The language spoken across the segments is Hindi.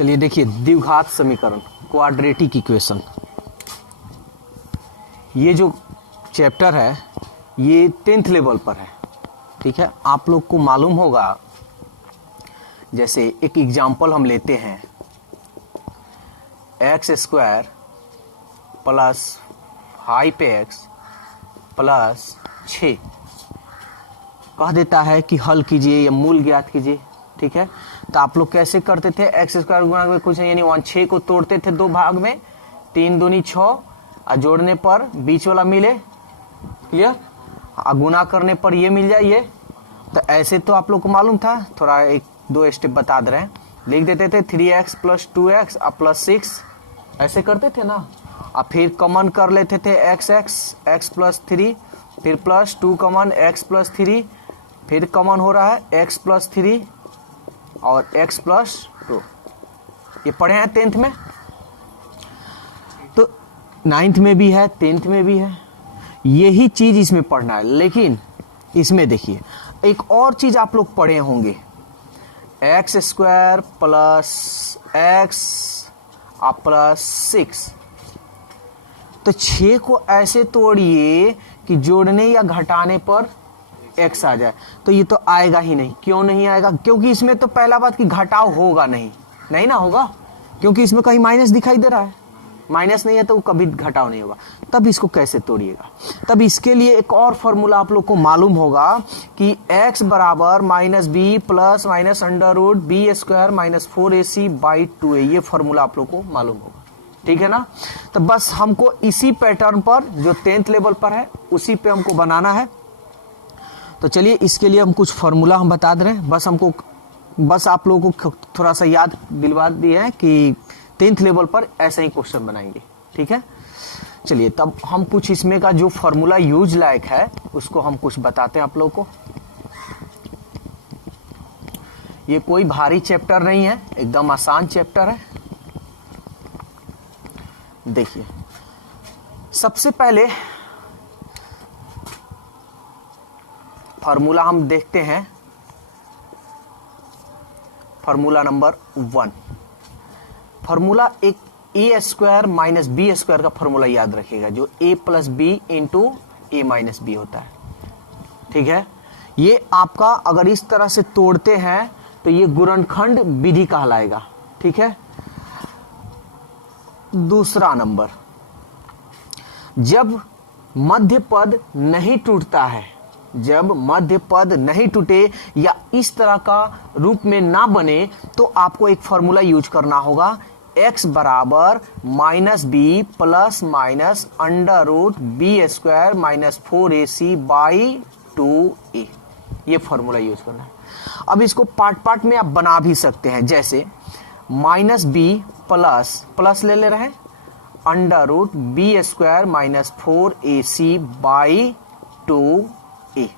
चलिए देखिए, द्विघात समीकरण, क्वाड्रेटिक इक्वेशन, ये जो चैप्टर है ये 10th लेवल पर है। ठीक है, आप लोग को मालूम होगा, जैसे एक एग्जाम्पल हम लेते हैं, x square plus 5x plus 6 कह देता है कि हल कीजिए या मूल ज्ञात कीजिए। ठीक है, तो आप लोग कैसे करते थे, एक्स स्क्वायर गुणा में कुछ यानी 6 को तोड़ते थे दो भाग में, 3 दूनी 6 और जोड़ने पर बीच वाला मिले, क्लियर, गुना करने पर ये मिल जाए ये। तो ऐसे तो आप लोग को मालूम था, थोड़ा एक दो स्टेप बता दे रहे हैं, लिख देते थे 3x प्लस 2x और प्लस 6, ऐसे करते थे ना। और फिर कॉमन कर लेते थे x प्लस 3, फिर प्लस 2 कॉमन x प्लस 3, फिर कॉमन हो रहा है x प्लस 3 और x प्लस 2। ये पढ़े हैं 10th में, तो 9th में भी है, 10th में भी है, यही चीज इसमें पढ़ना है। लेकिन इसमें देखिए एक और चीज आप लोग पढ़े होंगे, x square plus x plus 6। तो 6 को ऐसे तोड़िए कि जोड़ने या घटाने पर x आ जाए, तो ये तो आएगा ही नहीं। क्यों नहीं आएगा? क्योंकि इसमें तो पहला बात कि घटाव होगा नहीं ना होगा, क्योंकि इसमें कहीं माइनस दिखाई दे रहा है, माइनस नहीं है तो कभी घटाव नहीं होगा। तब इसको कैसे तोड़िएगा? तब इसके लिए एक और फॉर्मूला आप लोग को मालूम होगा कि x बराबर minus B plus minus under root B square minus 4ac by 2a, ये फॉर्मूला आप लोग को मालूम होगा। ठीक है ना, तो बस हमको इसी पैटर्न पर जो 10th लेवल पर है उसी पे हमको बनाना है। तो चलिए इसके लिए हम कुछ फॉर्मूला हम बता दे रहे हैं, बस आप लोगों को थोड़ा सा याद दिलवा दिए हैं कि 10th लेवल पर ऐसे ही क्वेश्चन बनाएंगे। ठीक है, चलिए तब हम कुछ इसमें का जो फॉर्मूला यूज लायक है उसको हम कुछ बताते हैं आप लोगों को। ये कोई भारी चैप्टर नहीं है, एकदम आसान चैप्टर है। देखिए सबसे पहले फॉर्मूला हम देखते हैं, फॉर्मूला नंबर 1। फॉर्मूला एक A square minus B square का फॉर्मूला याद रखिएगा, जो a plus B into A minus B होता है। ठीक है, ये आपका अगर इस तरह से तोड़ते हैं तो ये गुणनखंड विधि कहलाएगा। ठीक है, दूसरा नंबर, जब मध्य पद नहीं टूटता है, जब मध्य पद नहीं टूटे या इस तरह का रूप में ना बने, तो आपको एक फॉर्मूला यूज करना होगा, x बराबर minus B plus minus under root B square minus 4ac by 2a, ये फॉर्मूला यूज करना है। अब इसको पार्ट पार्ट में आप बना भी सकते हैं, जैसे माइनस बी प्लस ले रहे हैं under root B square minus 4ac by 2a।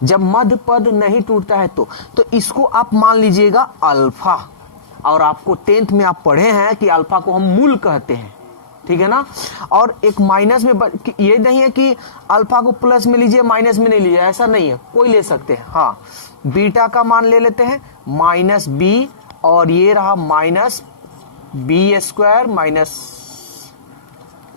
जब मध्य पद नहीं टूटता है तो इसको आप मान लीजिएगा अल्फा, और आपको 10th में आप पढ़े हैं कि अल्फा को हम मूल कहते हैं। ठीक है ना, और एक माइनस में ये नहीं है कि अल्फा को प्लस में लीजिए माइनस में नहीं लीजिए, ऐसा नहीं है, कोई ले सकते हैं। हाँ, बीटा का मान ले लेते हैं माइनस बी, और ये रहा minus B square minus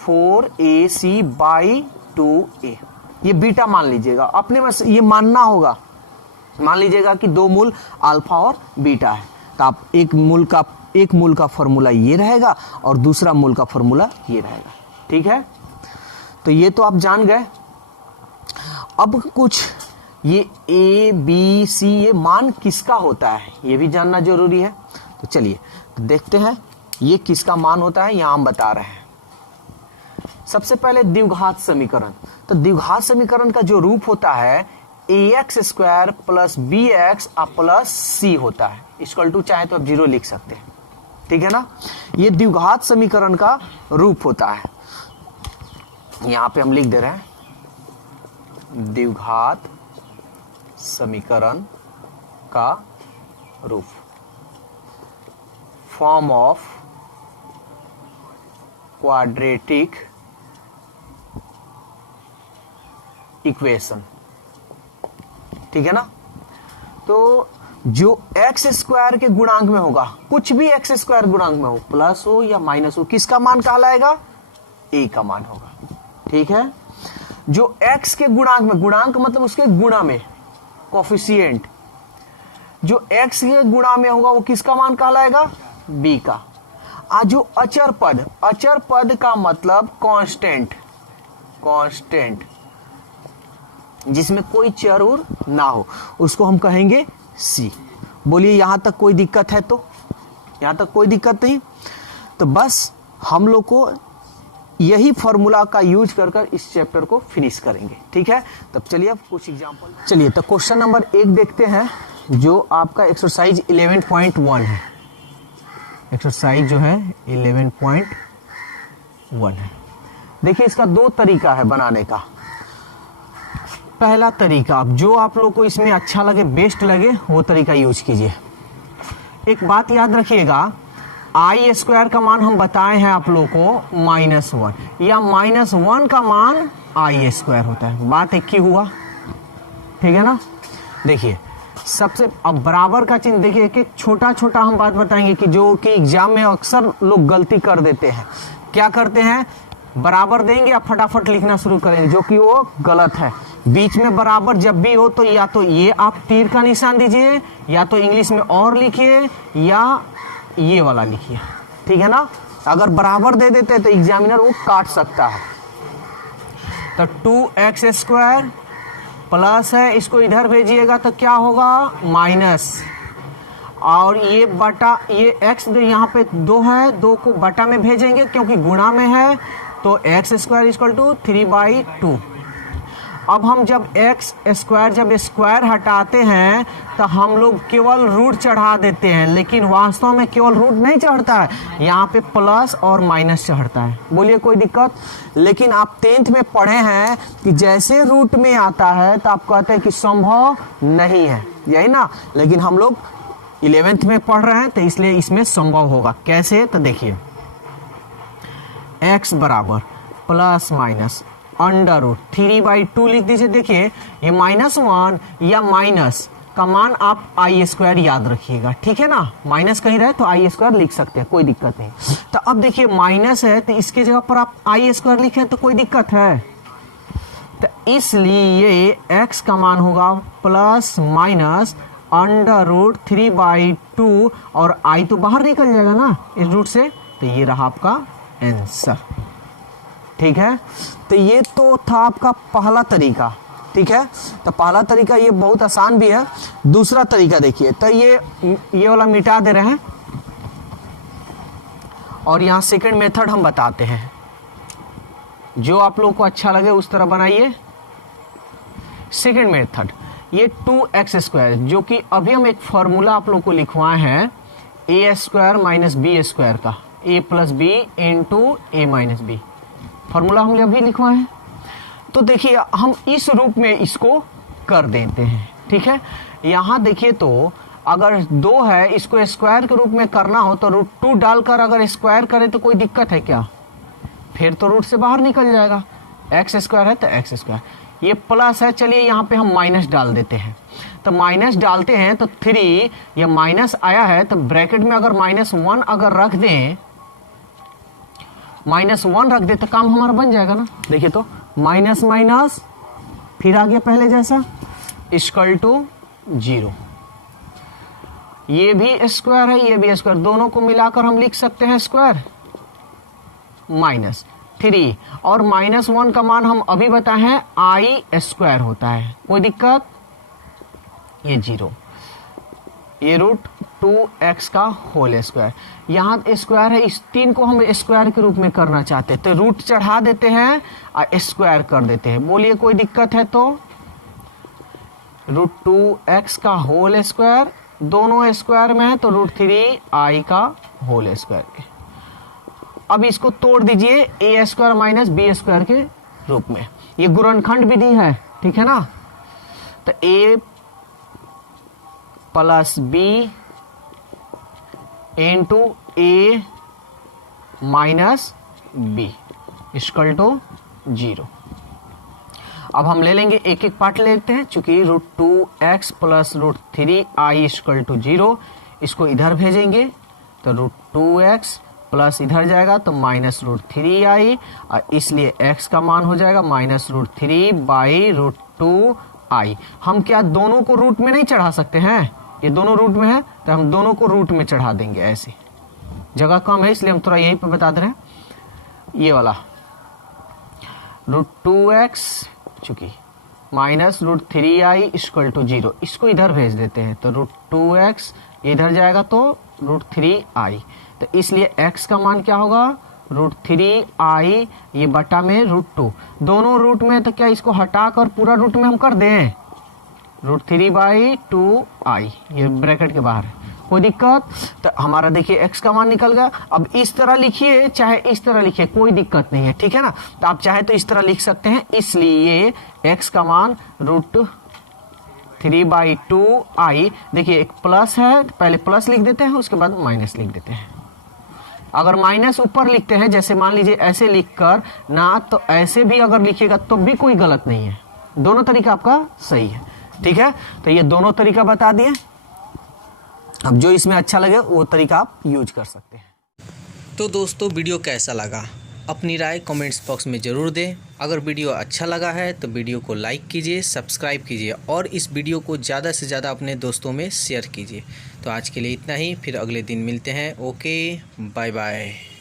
4ac by 2a, ये बीटा मान लीजिएगा। अपने में ये मानना होगा, मान लीजिएगा कि दो मूल अल्फा और बीटा है, तो आप एक मूल का फॉर्मूला ये रहेगा और दूसरा मूल का फॉर्मूला ये रहेगा। ठीक है, तो ये तो आप जान गए। अब कुछ ये a b c ये मान किसका होता है ये भी जानना जरूरी है। तो चलिए देखते हैं ये किसका मान होता है, यहां हम बता रहे हैं। सबसे पहले द्विघात समीकरण, तो द्विघात समीकरण का जो रूप होता है ax square plus bx plus c होता है, इक्वल टू चाहे तो आप 0 लिख सकते हैं। ठीक है ना, ये द्विघात समीकरण का रूप होता है। यहां पे हम लिख दे रहे हैं द्विघात समीकरण का रूप, फॉर्म ऑफ क्वाड्रेटिक इक्वेशन। ठीक है ना, तो जो एक्स स्क्वायर के गुणांक में होगा, कुछ भी एक्स स्क्वायर गुणांक में हो, प्लस हो या माइनस हो, किसका मान कहलाएगा? ए का मान होगा। ठीक है, जो एक्स के गुणांक में, गुणांक मतलब उसके गुणा में, कोफिशिएंट, जो एक्स के गुणा में होगा वो किसका मान कहलाएगा? बी का। जो अचर पद, अचर पद का मतलब कांस्टेंट, कांस्टेंट जिसमें कोई चर उर ना हो, उसको हम कहेंगे सी। बोलिए यहां तक कोई दिक्कत है? तो यहां तक कोई दिक्कत नहीं। तो बस हम लोग को यही फॉर्मूला का यूज कर कर इस चैप्टर को फिनिश करेंगे। ठीक है, तब चलिए अब कुछ एग्जांपल, चलिए तो क्वेश्चन नंबर 1 देखते हैं, जो आपका एक्सरसाइज 11.1 है। एक्सरसाइज जो है 11.1 है। देखिए इसका 2 तरीका है बनाने का। पहला तरीका, जो आप लोग को इसमें अच्छा लगे, बेस्ट लगे, वो तरीका यूज कीजिए। एक बात याद रखिएगा, आई स्क्वायर का मान हम बताए हैं आप लोग को -1, या -1 का मान आई स्क्वायर होता है। बात एक ही हुआ, ठीक है ना। देखिए सबसे, अब बराबर का चिन्ह देखिए, एक एक छोटा छोटा हम बात बताएंगे कि जो कि एग्जाम में अक्सर लोग गलती कर देते हैं। क्या करते हैं? बराबर देंगे या फटाफट लिखना शुरू करेंगे, जो कि वो गलत है। बीच में बराबर जब भी हो तो या तो ये आप तीर का निशान दीजिए, या तो इंग्लिश में और लिखिए, या ये वाला लिखिए। ठीक है ना। अगर बराबर दे देते तो एग्जामिनर वो काट सकता है। तो 2x² प्लस है, इसको इधर भेजिएगा तो क्या होगा? माइनस, और ये बटा, ये x यहाँ पे 2 है, 2 को बटा में भेजेंगे क्योंकि गुणा में है, तो x² = 3/2। अब हम जब x² जब स्क्वायर हटाते हैं तो हम लोग केवल रूट चढ़ा देते हैं, लेकिन वास्तव में केवल रूट नहीं चढ़ता है, यहाँ पे प्लस और माइनस चढ़ता है। बोलिए कोई दिक्कत? लेकिन आप 10th में पढ़े हैं कि जैसे रूट में आता है तो आप कहते हैं कि संभव नहीं है, यही ना। लेकिन हम लोग 11th में पढ़ रहे हैं तो इसलिए इसमें संभव होगा। कैसे? तो देखिए, x बराबर प्लस माइनस अंडर रूट 3/2 लिख दीजिए। देखिए ये -1 या माइनस का मान आप i² याद रखिएगा, ठीक है ना। माइनस कहीं रहे तो i² लिख सकते हैं, कोई दिक्कत नहीं। तो अब देखिए माइनस है तो इसके जगह पर आप i² लिखें तो कोई दिक्कत है? तो इसलिए x का मान होगा प्लस माइनस अंडर रूट 3/2, और i तो बाहर निकल जाएगा ना इस रूट से, तो ये रहा आपका आंसर। ठीक है, तो ये तो था आपका पहला तरीका। ठीक है, तो पहला तरीका ये बहुत आसान भी है। दूसरा तरीका देखिए, तो ये वाला मिटा दे रहे हैं, और यहाँ सेकंड मेथड हम बताते हैं। जो आप लोग को अच्छा लगे उस तरह बनाइए। सेकंड मेथड, ये 2x², जो कि अभी हम एक फॉर्मूला आप लोग को लिखवाए हैं a² - b² का, a + b × a - b, formula हम अभी लिखवाए हैं। तो देखिए हम इस रूप में इसको कर देते हैं। ठीक है, यहाँ देखिए तो अगर 2 है, इसको स्क्वायर के रूप में करना हो तो √2 डालकर अगर स्क्वायर करें तो कोई दिक्कत है क्या? फिर तो रूट से बाहर निकल जाएगा। x² है तो x², ये प्लस है, चलिए यहाँ पे हम माइनस डाल देते हैं। तो माइनस डालते हैं तो 3, या माइनस आया है तो ब्रैकेट में अगर -1 अगर रख दें, -1 रख दे तो काम हमारा बन जाएगा ना। देखिए तो माइनस माइनस फिर आ गया पहले जैसा, = 0। ये भी स्क्वायर है, ये भी स्क्वायर, दोनों को मिलाकर हम लिख सकते हैं स्क्वायर। -3 और -1 का मान हम अभी बताए हैं i² होता है, कोई दिक्कत? ये 0, ये √2x का होल स्क्वायर, यहाँ स्क्वायर है, इस 3 को हम स्क्वायर के रूप में करना चाहते हैं तो रूट चढ़ा देते हैं और स्क्वायर कर देते हैं। बोलिए कोई दिक्कत है? तो √2x का होल स्क्वायर, दोनों स्क्वायर में है तो √3i का होल स्क्वायर। अब इसको तोड़ दीजिए a² - b² के रूप में, ये गुणनखंड विधि है, ठीक है ना। तो a + b × a - b = 0। अब हम ले लेंगे एक एक पार्ट लेते हैं, चूंकि √2x plus √3i equal to 0, इसको इधर भेजेंगे तो √2x प्लस इधर जाएगा तो माइनस √3i, और इसलिए x का मान हो जाएगा माइनस √3/√2i। हम क्या दोनों को रूट में नहीं चढ़ा सकते हैं, ये दोनों रूट में है तो हम दोनों को रूट में चढ़ा देंगे। ऐसे जगह कम है इसलिए हम थोड़ा यहीं पे बता दे रहे हैं। ये वाला √2x चूंकि माइनस √3i इक्वल टू 0, इसको इधर भेज देते हैं तो √2x इधर जाएगा तो √3i, तो इसलिए x का मान क्या होगा √3i ये बटा में √2, दोनों रूट में तो क्या इसको हटाकर पूरा रूट में हम कर दें √3/2i, ये ब्रैकेट के बाहर है, कोई दिक्कत। तो हमारा देखिए x का मान निकल गया। अब इस तरह लिखिए चाहे इस तरह लिखिए कोई दिक्कत नहीं है, ठीक है ना। तो आप चाहे तो इस तरह लिख सकते हैं, इसलिए x का मान √3/2i। देखिए एक प्लस है, पहले प्लस लिख देते हैं उसके बाद माइनस लिख देते हैं। अगर माइनस ऊपर लिखते हैं जैसे मान लीजिए ऐसे लिखकर ना, तो ऐसे भी अगर लिखिएगा तो भी कोई गलत नहीं है, दोनों तरीका आपका सही है, ठीक है। तो ये दोनों तरीका बता दिए, अब जो इसमें अच्छा लगे वो तरीका आप यूज कर सकते हैं। तो दोस्तों वीडियो कैसा लगा अपनी राय कमेंट्स बॉक्स में ज़रूर दें। अगर वीडियो अच्छा लगा है तो वीडियो को लाइक कीजिए, सब्सक्राइब कीजिए और इस वीडियो को ज़्यादा से ज़्यादा अपने दोस्तों में शेयर कीजिए। तो आज के लिए इतना ही, फिर अगले दिन मिलते हैं। Okay, bye bye.